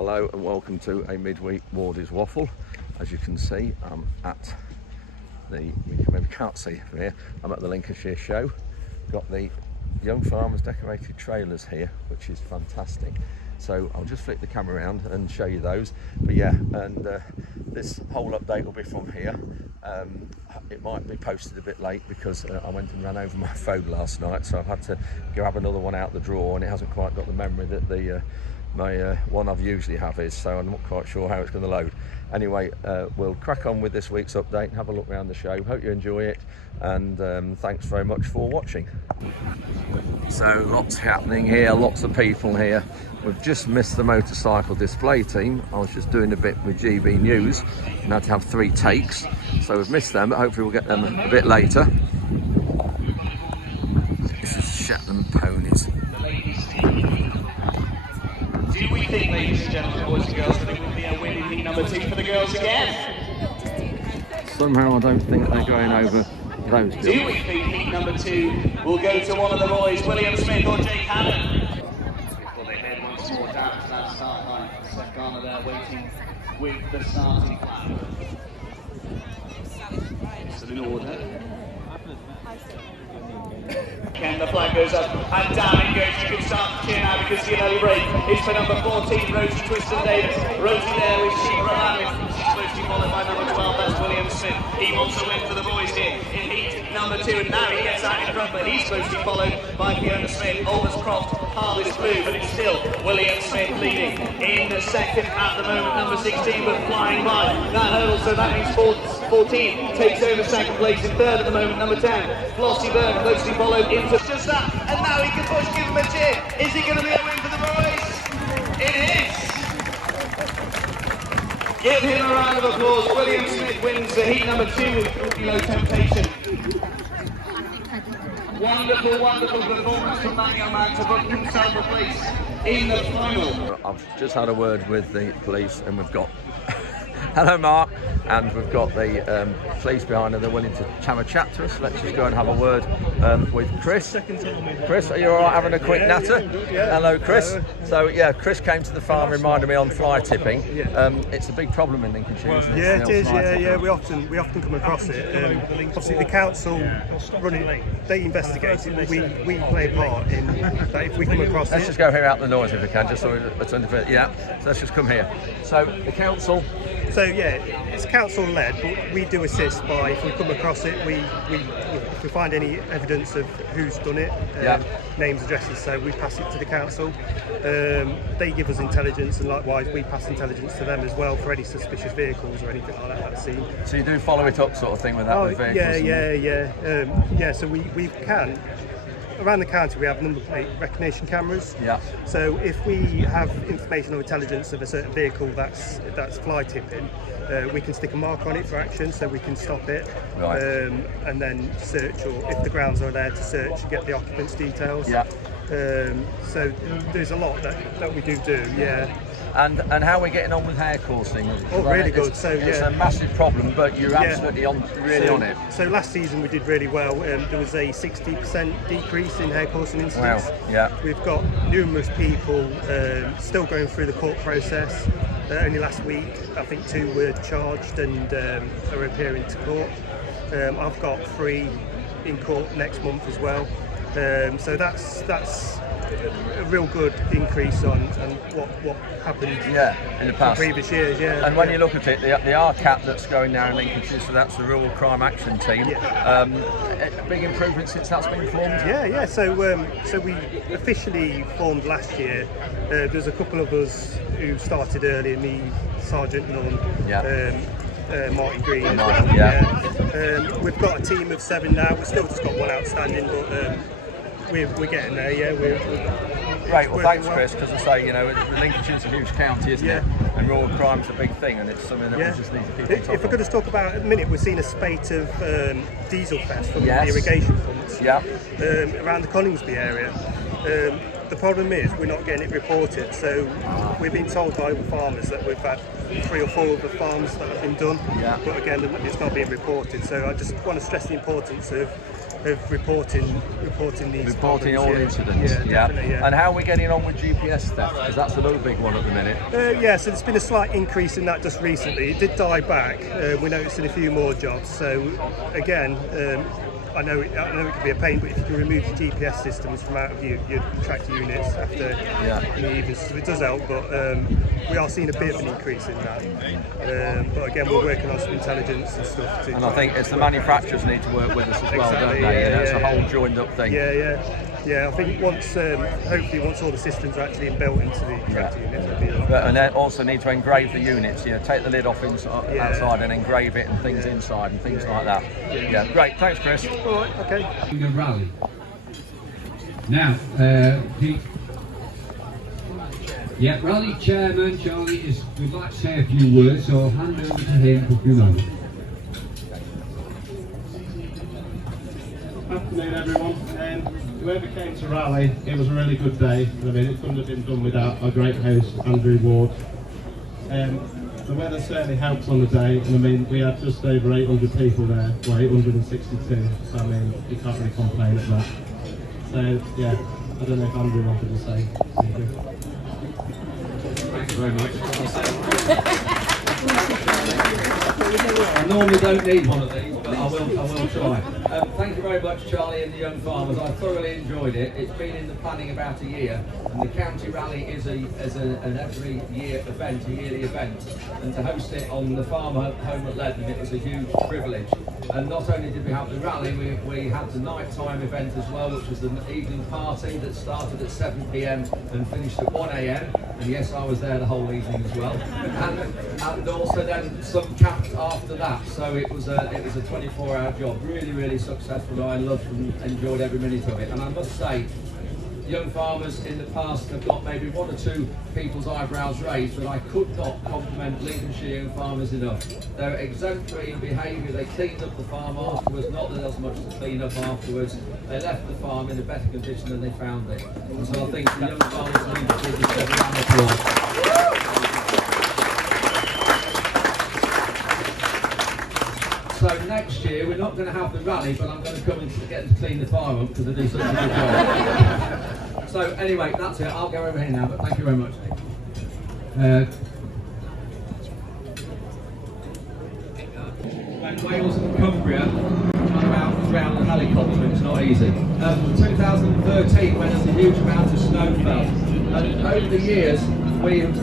Hello and welcome to a midweek Wardy's Waffle. As you can see, I'm at the, you maybe can't see from here, I'm at the Lincolnshire show. Got the Young Farmers decorated trailers here, which is fantastic. So I'll just flick the camera around and show you those. But yeah, and this whole update will be from here. It might be posted a bit late because I went and ran over my phone last night, so I've had to grab another one out the drawer, and it hasn't quite got the memory that the my one I've usually have is, so I'm not quite sure how it's going to load. Anyway, we'll crack on with this week's update and have a look around the show. Hope you enjoy it, and thanks very much for watching. So lots happening here, lots of people here. We've just missed the motorcycle display team. I was just doing a bit with GB News and had to have 3 takes, so we've missed them, but hopefully we'll get them a bit later. This is Shetland ponies. Do we think, ladies and gentlemen, boys and girls, that it will be a winning heat number 2 for the girls again? Somehow I don't think they're going over those girls. Do we think heat number 2 will go to one of the boys, William Smith or Jake Hannon? Well, they head once more down to that start line. Seth Garner there waiting with the starting plan. Still in order. And the flag goes up and down it goes. You can start to cheer now because the early break is for number 14, Rosie Twiston Davis. Rosie there with Sheila Alamin. She's supposed to be followed by number 12, that's William Smith. He wants to win for the boys here in heat number 2, and now he gets out in front, but he's supposed to be followed by Fiona Smith, Aldous Croft, Harvest Blue, but it's still William Smith leading in the second at the moment, number 16, but flying by that hurdle, so that means 14 takes over second place. In third at the moment, number 10, Flossie Byrne, closely followed into just that, and now he can push, give him a cheer. Is it going to be a win for the boys? It is! Give him a round of applause. William Smith wins the heat number 2 with Low Temptation. Wonderful, wonderful performance from that young man to book himself a place in the final. I've just had a word with the police, and we've got hello Mark, and we've got the police behind her. They're willing to have a chat to us. Let's just go and have a word with Chris. Chris, are you all right having a quick natter? Yeah. Hello Chris. Hello. So yeah, Chris came to the farm, reminded me on fly tipping. It's a big problem in Lincolnshire, isn't it? Yeah, it is. Yeah. We often come across it. Obviously, the council running, they investigate it. We play a part in that. If we come across let's it, just go here out the noise if we can, just so it's under. Yeah. So let's just come here. So the council. So yeah, it's council led, but we do assist by, if we come across it, if we find any evidence of who's done it, names, addresses, so we pass it to the council. They give us intelligence, and likewise we pass intelligence to them as well for any suspicious vehicles or anything like that at scene. So you do follow it up, sort of thing, with that with vehicles? Yeah. So we can. Around the county we have number plate recognition cameras. Yeah. So if we have information or intelligence of a certain vehicle that's fly tipping, we can stick a mark on it for action, so we can stop it. Right. And then search, or if the grounds are there to search, get the occupant's details. Yeah. So there's a lot that we do. Yeah. And how are we getting on with hare coursing? Oh, really good. So it's a massive problem, but you're absolutely on it. So last season we did really well. There was a 60% decrease in hare coursing incidents. Wow. Yeah. We've got numerous people still going through the court process. Only last week, I think 2 were charged and are appearing to court. I've got 3 in court next month as well. So that's a real good increase on what happened in the past, previous years. Yeah. And when you look at it, the RCAT that's going now in Lincolnshire, so that's the Rural Crime Action Team. A big improvement since that's been formed. Yeah. So we officially formed last year. There's a couple of us who started early, me, Sergeant Nunn, Martin Green as well. We've got a team of 7 now. We've still just got 1 outstanding, but we're getting there. Great. Well, thanks, Chris. Because I say, Lincolnshire's a huge county, isn't it? And rural crime's a big thing, and it's something that we just need to keep on top of. If we're going to talk about at the minute, we've seen a spate of diesel theft from the irrigation pumps around the Coningsby area. The problem is we're not getting it reported, so we've been told by the farmers that we've had 3 or 4 of the farms that have been done, but again it's not being reported. So I just want to stress the importance of of reporting these Reporting problems, all yeah. incidents. Yeah, definitely, yeah. And how are we getting on with GPS theft? Because that's another big one at the minute. Yeah, so there's been a slight increase in that just recently. It did die back. We're noticing a few more jobs. So again, I know it can be a pain, but if you can remove your GPS systems from out of your tractor units after in the evenings, so it does help. But we are seeing a bit of an increase in that. But again, we're working on some intelligence and stuff too. And I think it's the manufacturers need to work with us as well, don't they? It's a whole joined up thing. Yeah, I think hopefully once all the systems are actually built into the tractor units, it'll be a lot. And they also need to engrave the units, take the lid off outside and engrave it and things inside and things like that. Yeah, great. Thanks, Chris. All right, okay. The rally. Now, rally chairman Charlie would like to say a few words, so I'll hand over to him for a few moments. Afternoon, everyone. Whoever came to rally, it was a really good day. I mean, it couldn't have been done without our great host, Andrew Ward. The weather certainly helped on the day, and I mean, we had just over 800 people there, well, 862, so I mean, you can't really complain at that. So, yeah, I don't know if Andrew wanted to say anything. Thank you very much. I normally don't need one of these, but I will try. Thank you very much, Charlie and the young farmers. I thoroughly enjoyed it. It's been in the planning about a year, and the county rally is an every year event, a yearly event. And to host it on the farm home at Leaden, it was a huge privilege. And not only did we have the rally, we had the nighttime event as well, which was an evening party that started at 7 p.m. and finished at 1 a.m. And yes, I was there the whole evening as well. And also then some capped after that. So it was a 24-hour job. Really, really successful. I loved and enjoyed every minute of it. And I must say, young farmers in the past have got maybe one or two people's eyebrows raised, but I could not compliment Lincolnshire young farmers enough. They're exemplary in behaviour. They cleaned up the farm afterwards, not that there was much to clean up afterwards. They left the farm in a better condition than they found it. And so I think the young farmers need to give a round of applause. So next year we're not going to have the rally, but I'm going to come and get to clean the farm up because I do such a good job. So anyway, that's it. I'll go over here now, but thank you very much, Nick. When Wales and Cumbria come around the helicopter, it's not easy. 2013, when there's a huge amount of snow fell, and over the years we have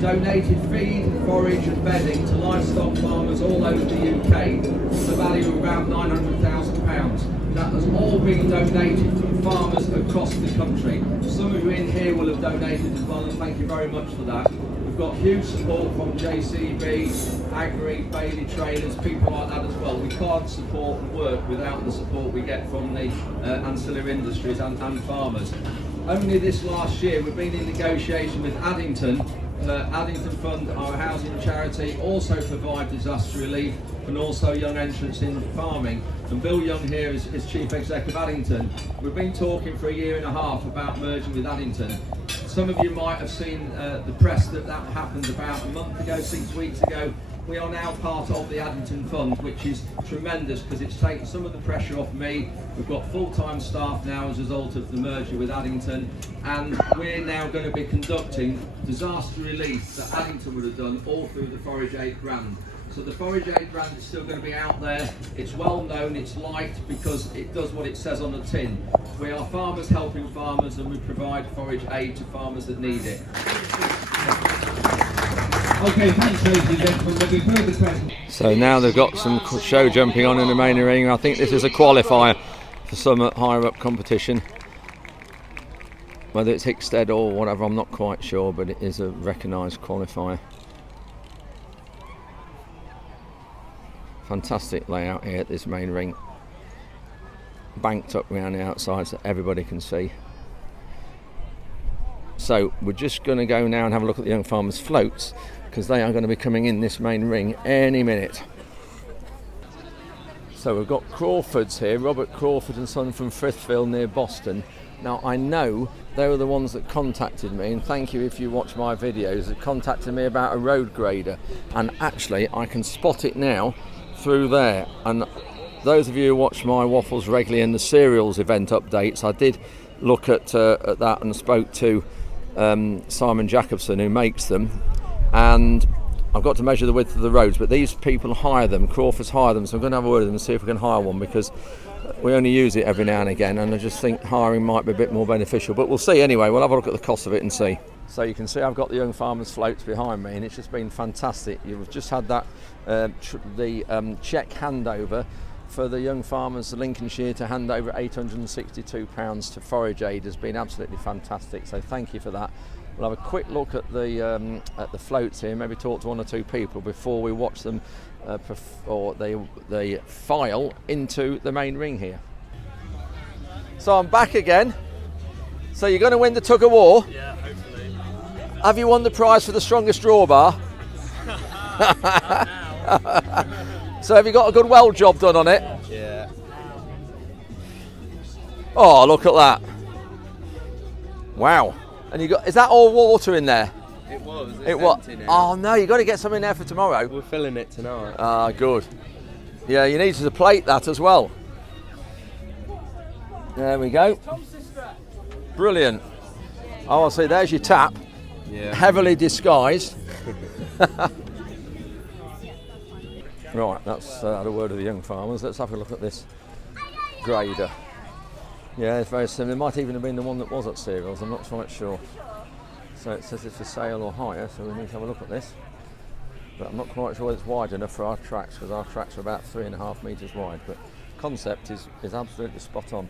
donated feed, forage and bedding to livestock farmers all over the UK to the value of about £900,000. That has all been donated from farmers across the country. Some of you in here will have donated as well, and thank you very much for that. We've got huge support from JCB, Agri, Bailey Trailers, people like that as well. We can't support and work without the support we get from the ancillary industries and farmers. Only this last year we've been in negotiation with Addington. Addington Fund, our housing charity, also provide disaster relief and also young entrants in farming. And Bill Young here is Chief Exec of Addington. We've been talking for a year and a half about merging with Addington. Some of you might have seen the press that happened about a month ago, 6 weeks ago. We are now part of the Addington Fund, which is tremendous because it's taken some of the pressure off me. We've got full-time staff now as a result of the merger with Addington, and we're now going to be conducting disaster relief that Addington would have done all through the Forage Aid grant. So the Forage Aid grant is still going to be out there. It's well known, it's liked because it does what it says on the tin. We are farmers helping farmers, and we provide forage aid to farmers that need it. Okay, thanks, ladies and gentlemen. There'll be further questions. So now they've got some show jumping on in the main ring. I think this is a qualifier for some higher up competition. Whether it's Hickstead or whatever, I'm not quite sure, but it is a recognised qualifier. Fantastic layout here at this main ring. Banked up around the outside so everybody can see. So we're just going to go now and have a look at the young farmers' floats, because they are going to be coming in this main ring any minute. So we've got Crawfords here, Robert Crawford and Son from Frithville near Boston. Now I know they were the ones that contacted me, and thank you if you watch my videos, that contacted me about a road grader, and actually I can spot it now through there, and those of you who watch my waffles regularly in the cereals event updates, I did look at that and spoke to Simon Jacobson, who makes them, and I've got to measure the width of the roads, but these people hire them, Crawford's hire them, so I'm going to have a word with them and see if we can hire one, because we only use it every now and again, and I just think hiring might be a bit more beneficial, but we'll see anyway. We'll have a look at the cost of it and see. So you can see I've got the Young Farmers floats behind me, and it's just been fantastic. You've just had that cheque handover for the Young Farmers of Lincolnshire to hand over £862 to Forage Aid has been absolutely fantastic, so thank you for that. We'll have a quick look at the floats here, maybe talk to one or two people before we watch them or they file into the main ring here. So I'm back again. So you're going to win the tug of war? Yeah, hopefully. Have you won the prize for the strongest drawbar? So have you got a good weld job done on it? Yeah. Oh, look at that. Wow. And you got, is that all water in there? It was. It was. Oh no, you got to get some in there for tomorrow. We're filling it tonight. Ah, good. Yeah, you need to plate that as well. There we go. Brilliant. Oh, I see, there's your tap. Yeah. Heavily disguised. Right, that's had a word of the Young Farmers. Let's have a look at this grader. Yeah, it's very similar. It might even have been the one that was at cereals, I'm not quite sure. So it says it's for sale or hire, so we need to have a look at this. But I'm not quite sure whether it's wide enough for our tracks, because our tracks are about 3.5 metres wide, but concept is absolutely spot on.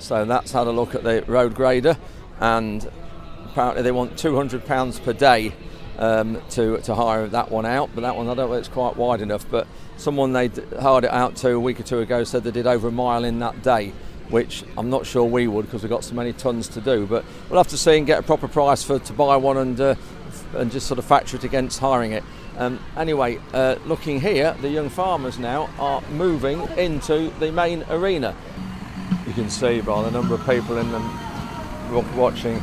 So that's had a look at the road grader, and apparently they want £200 per day to hire that one out, but that one I don't know if it's quite wide enough, but someone they hired it out to a week or two ago said they did over a mile in that day, which I'm not sure we would, because we've got so many tons to do, but we'll have to see and get a proper price to buy one and just sort of factor it against hiring it. Anyway, looking here, the Young Farmers now are moving into the main arena. You can see by the number of people in them watching,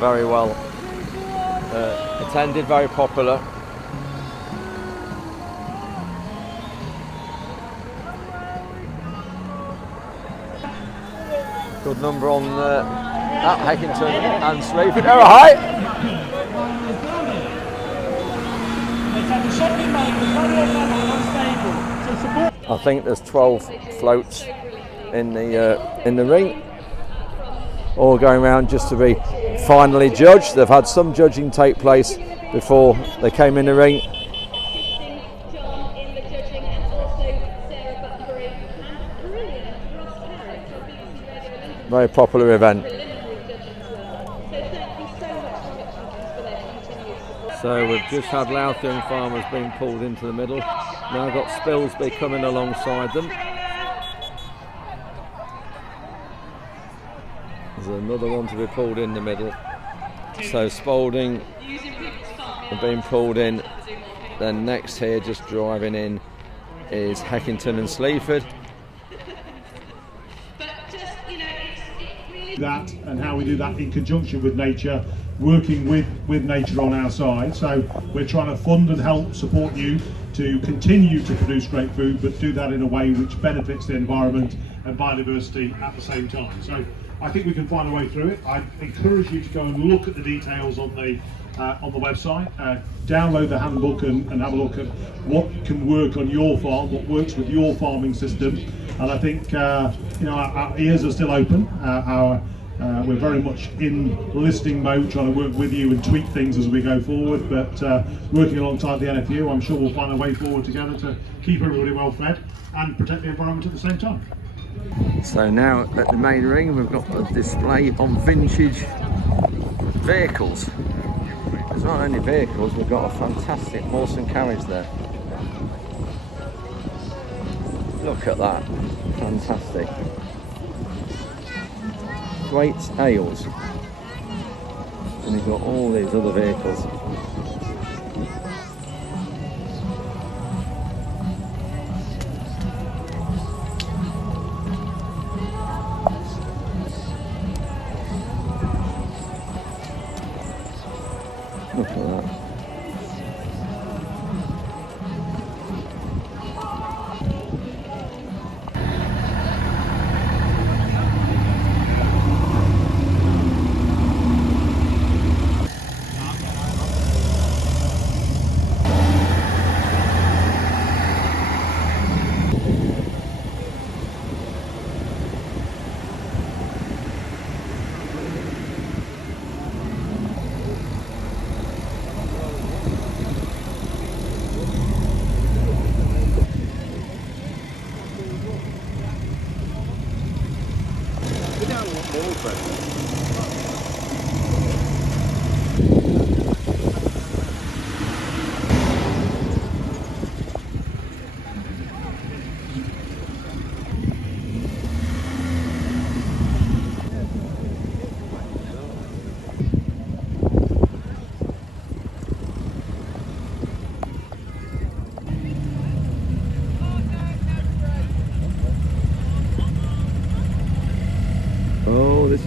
very well attended, very popular. Good number on at Heckington and Sleaford. Oh, hi! I think there's 12 floats in the ring, all going around just to be finally judged. They've had some judging take place before they came in the ring. Very popular event. So we've just had Louth Young Farmers being pulled into the middle. Now got Spilsby coming alongside them. There's another one to be pulled in the middle. So Spalding have been pulled in. Then next here, just driving in, is Heckington and Sleaford. That and how we do that in conjunction with nature, working with nature on our side. So we're trying to fund and help support you to continue to produce great food, but do that in a way which benefits the environment and biodiversity at the same time. So I think we can find a way through it. I encourage you to go and look at the details on the website, download the handbook and have a look at what can work on your farm, what works with your farming system. And I think our ears are still open. We're very much in listening mode, trying to work with you and tweak things as we go forward. But working alongside the NFU, I'm sure we'll find a way forward together to keep everybody well fed and protect the environment at the same time. So now at the main ring, we've got a display on vintage vehicles. There's not only vehicles, we've got a fantastic horse and carriage there. Look at that, fantastic. Thwaites Ales. And you've got all these other vehicles. Look at that.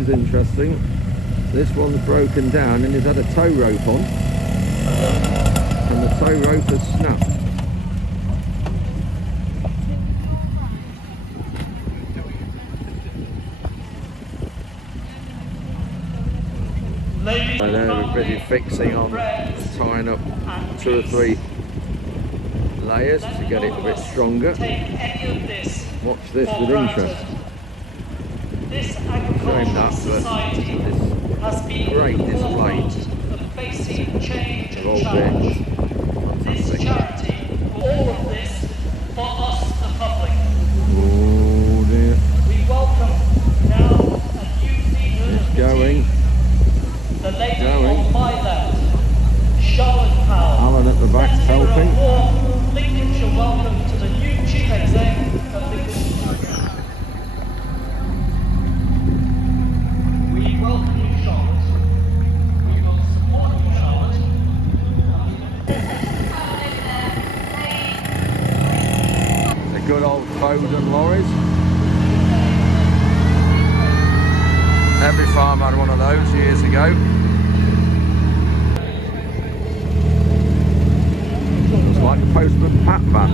is interesting. This one's broken down and he's had a tow rope on, and the tow rope has snapped. And now we're busy fixing on, tying up 2 or 3 layers to get it a bit stronger. Watch this with interest. This Showing agricultural that, society but has this been great display of facing change of and old challenge. bits. This Fantastic. charity, all of this for us, the public. Oh dear, We welcome now a new leader it's of the going. team, the lady Going. of my land, Charlotte Powell. Alan at the back's Let's give her a helping. warm Lincolnshire welcome to the new chief exec of Lincolnshire. We welcome you, Charlotte. We will support you, Charlotte. The good old Foden lorries. Every farm had one of those years ago. It's like a postman Pat van.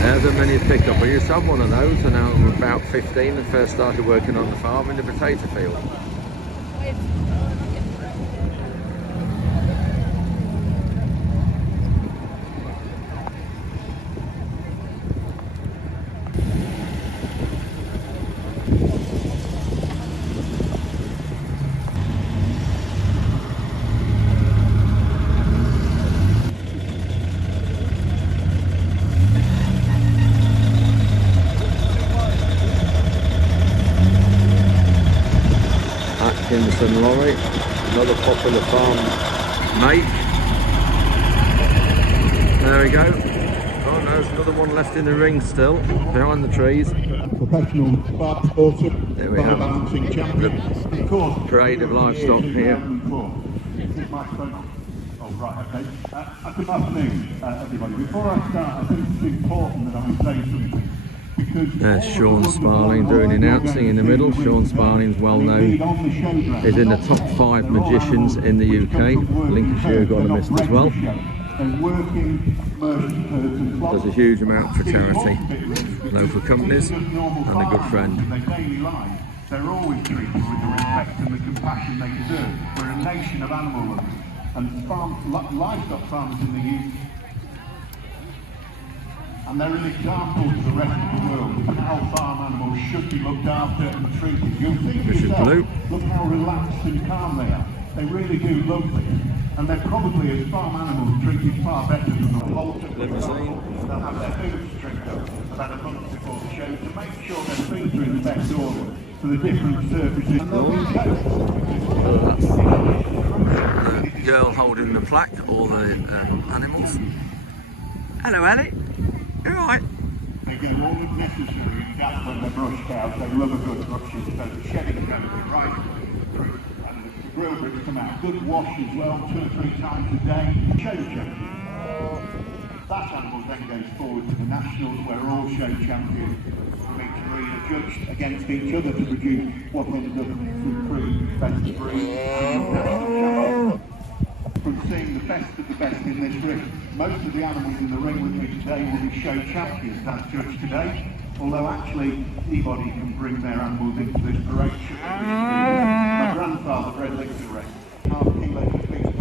There's a mini pickup. I used to have one of those when I was about 15 and first started working on the farm in the potato field. Atkinson lorry, another popular farm make. There we go. Oh no, there's another one left in the ring still, behind the trees. Professional bar sporter, There we bar have balancing champion. Of course, parade of livestock here. 2004. Is this microphone on? Oh, right, okay. Good afternoon, everybody. Before I start, I think it's important that I say something. There's Sean Sparling doing announcing in the middle. Sean Sparling's well known, is in the top 5 magicians in the UK. Lincolnshire got a list as well. Does a huge amount for charity, local companies, and a good friend. They're always treated with the respect and the compassion they deserve. We're a nation of animal lovers, and livestock farmers in the UK. And they're an example to the rest of the world of how farm animals should be looked after and treated. You'll think to yourself, look how relaxed and calm they are. They really do love this. And they're probably, as farm animals, treated far better than the poultry. They'll have their hooves trimmed up about a month before the show to make sure their feet are in the best order for the different surfaces. And they'll be The girl holding the plaque, all the animals. Hello, Ellie. You're right. They get all the necessary gas when they're brushed out. They love a good brushing, so the shedding goes right through. And the grill bricks come out. Good wash as well, 2 or 3 times a day. Show champion. That animal then goes forward to the nationals, where all show champions from each breed are judged against each other to produce what ended up through best of breed and national champion. From seeing the best of the best in this ring. Most of the animals in the ring with me today will be show champions as judged today, although actually anybody can bring their animals into this parade. My grandfather bred Lincoln rest, half kilo of beef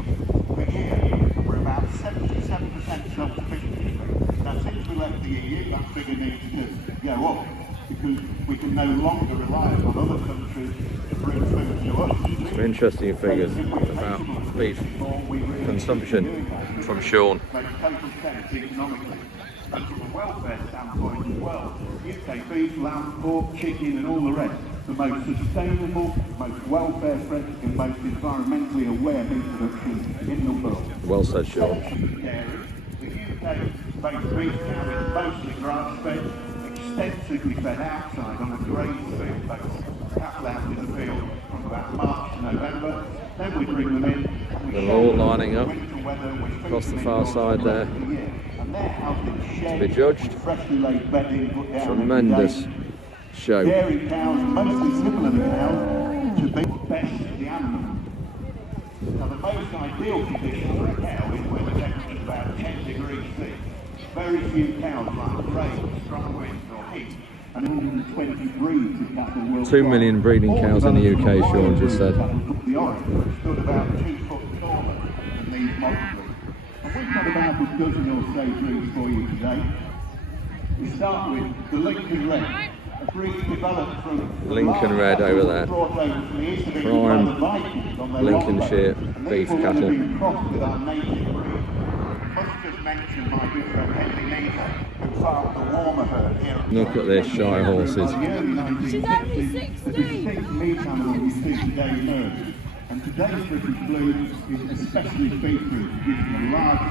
per year, and we're about 77% self-sufficient. Now since we left the EU, that figure needs to go up, because we can no longer rely upon other countries to bring food to us. Some interesting figures about beef consumption from Sean. Makes total sense economically. And from a welfare standpoint as well, UK beef, lamb, pork, chicken and all the rest, the most sustainable, most welfare friendly and most environmentally aware meat production in the world. Well said, Sean. The UK-based beef now is mostly grass-fed, extensively fed outside on a grazing field basis. Cattle out in the field from about March to November. Then we bring them in. They're all lining up across the far side there. to be judged. Tremendous show. Dairy cows, mostly similar cows, to be best the animal. Now the most ideal condition for a cow is when the temperature is about 10 degrees C. Very few cows like rain, strong winds or heat. And 120 breeds of cattle worldwide. 2 million breeding cows in the UK, Sean just said. The orange stood about 2 foot taller than these modern breeds. And we've got about a dozen or so breeds for you today. We start with the Lincoln Red. A breed developed from Lincoln Red over there. Prime Lincolnshire beef cattle. Look at this Shire horses. She's only 16. And today's British Blue is especially featured, using a large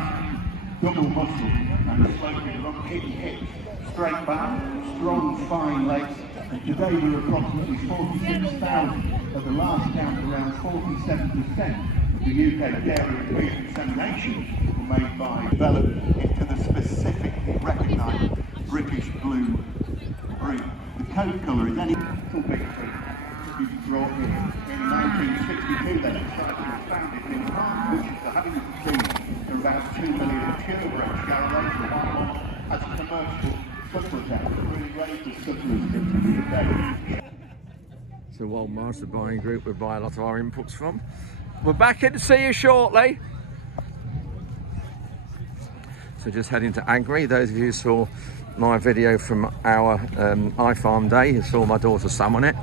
double muscle and sloping rump, hidden hips, straight back, strong fine legs. And today we're approximately 46,000. At the last count, around 47% of the UK dairy and beef inseminations were made by developed into the specifically recognised British Blue breed. The coat colour is any little bit brought in 1962. Then it started to expand it in France, which is having achieved for about 2 million purebred Charolais as a commercial suckler cow, really raised the sucklers into the UK. So Walmart's the buying group we buy a lot of our inputs from. We're back in to see you shortly. So just heading to Agri. Those of you who saw my video from our iFarm day, you saw my daughter Sam on it.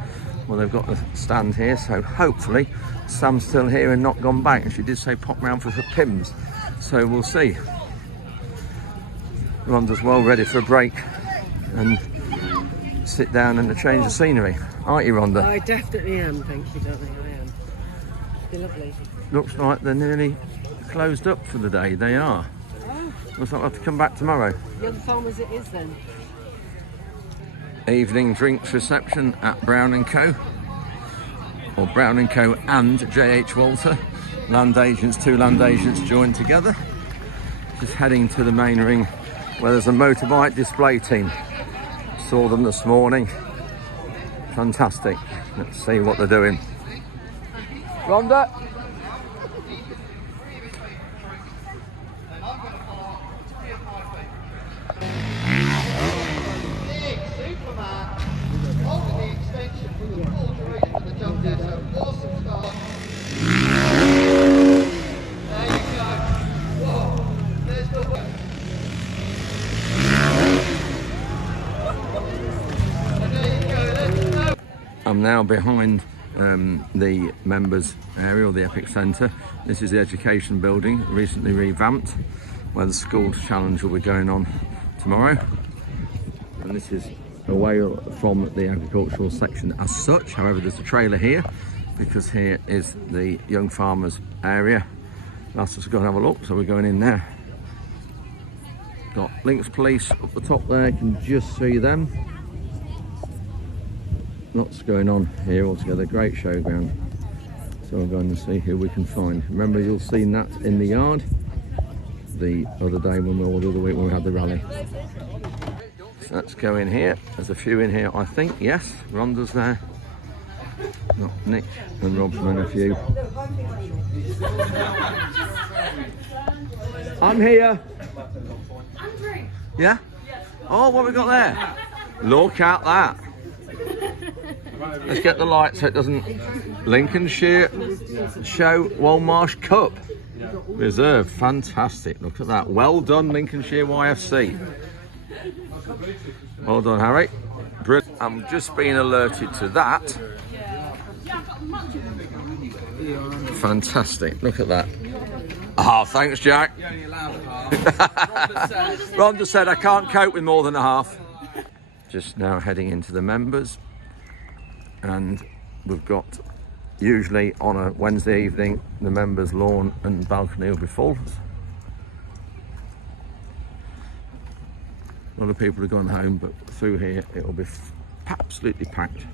Well, they've got the stand here, so hopefully Sam's still here and not gone back. And she did say pop round for Pims, so we'll see. Rhonda's well ready for a break and sit down and a change of scenery, aren't you, Rhonda? I definitely am, thank you, darling, I am. They're lovely. Looks like they're nearly closed up for the day. They are. Oh. Looks like I'll have to come back tomorrow. The other farmers it is then? Evening drinks reception at Brown & Co. Or Brown & Co and JH Walter. Land agents, 2 land agents joined together. Just heading to the main ring where there's a motorbike display team. Saw them this morning. Fantastic. Let's see what they're doing. Rhonda? I'm now behind the members area, or the Epic Centre. This is the education building, recently revamped, where the schools challenge will be going on tomorrow. And this is away from the agricultural section as such. However, there's a trailer here because here is the young farmers area. Asked us to go and have a look, so we're going in there. Got Links Police up the top there, you can just see them. Lots going on here altogether, great showground. So we're going to see who we can find. Remember, you'll seen that in the yard the other day when we were all the other week when we had the rally. So let's go in here. There's a few in here, I think. Yes, Rhonda's there. Not Nick and Rob's been a few. I'm here. Andrew. Yeah? Oh, what have we got there? Look at that. Let's get the light so it doesn't. Lincolnshire Show Walmarsh Cup Reserve. Fantastic. Look at that. Well done, Lincolnshire YFC. Well done, Harry. Brilliant. I'm just being alerted to that. Fantastic. Look at that. Oh, thanks, Jack. Rhonda said I can't cope with more than a half. Just now heading into the members. And we've got, usually on a Wednesday evening, the members' lawn and balcony will be full. A lot of people have gone home, but through here it will be absolutely packed.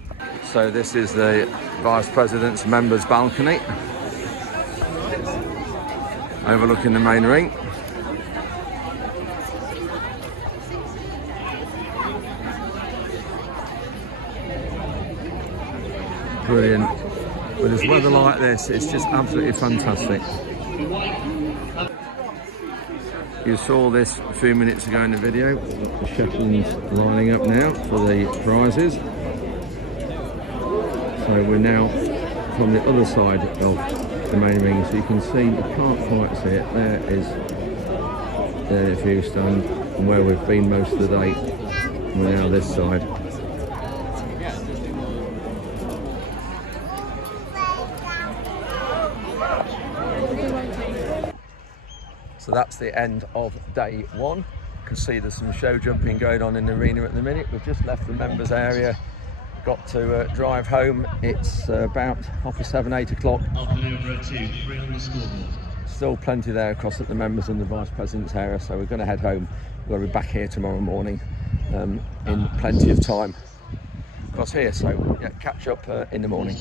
So this is the Vice President's members' balcony, overlooking the main ring. brilliant. With this weather like this, it's just absolutely fantastic. You saw this a few minutes ago in the video. The Shetlands lining up now for the prizes. So we're now from the other side of the main ring, so you can see, you can't quite see it. There is the view stand, and where we've been most of the day. We're now this side. So that's the end of day one. You can see there's some show jumping going on in the arena at the minute. We've just left the members area, got to drive home. It's about 7:30, 8 o'clock. Still plenty there across at the members and the vice president's area, so we're going to head home. We're going to be back here tomorrow morning in plenty of time across here, so yeah, catch up in the morning.